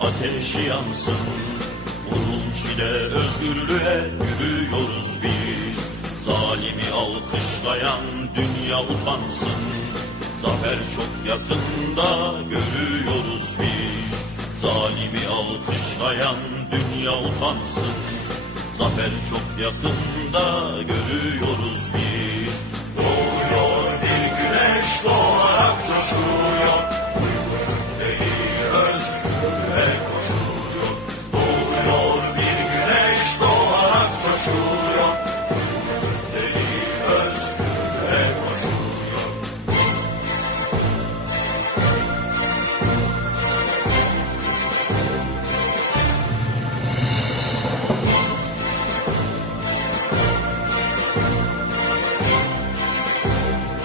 ateşi yansın. Vurul çile özgürlüğe yürüyoruz biz. Zalimi alkışlayan dünya utansın. Zafer çok yakında görüyoruz biz. Zalimi alkışlayan dünya utansın. Zafer çok yakında görüyoruz biz.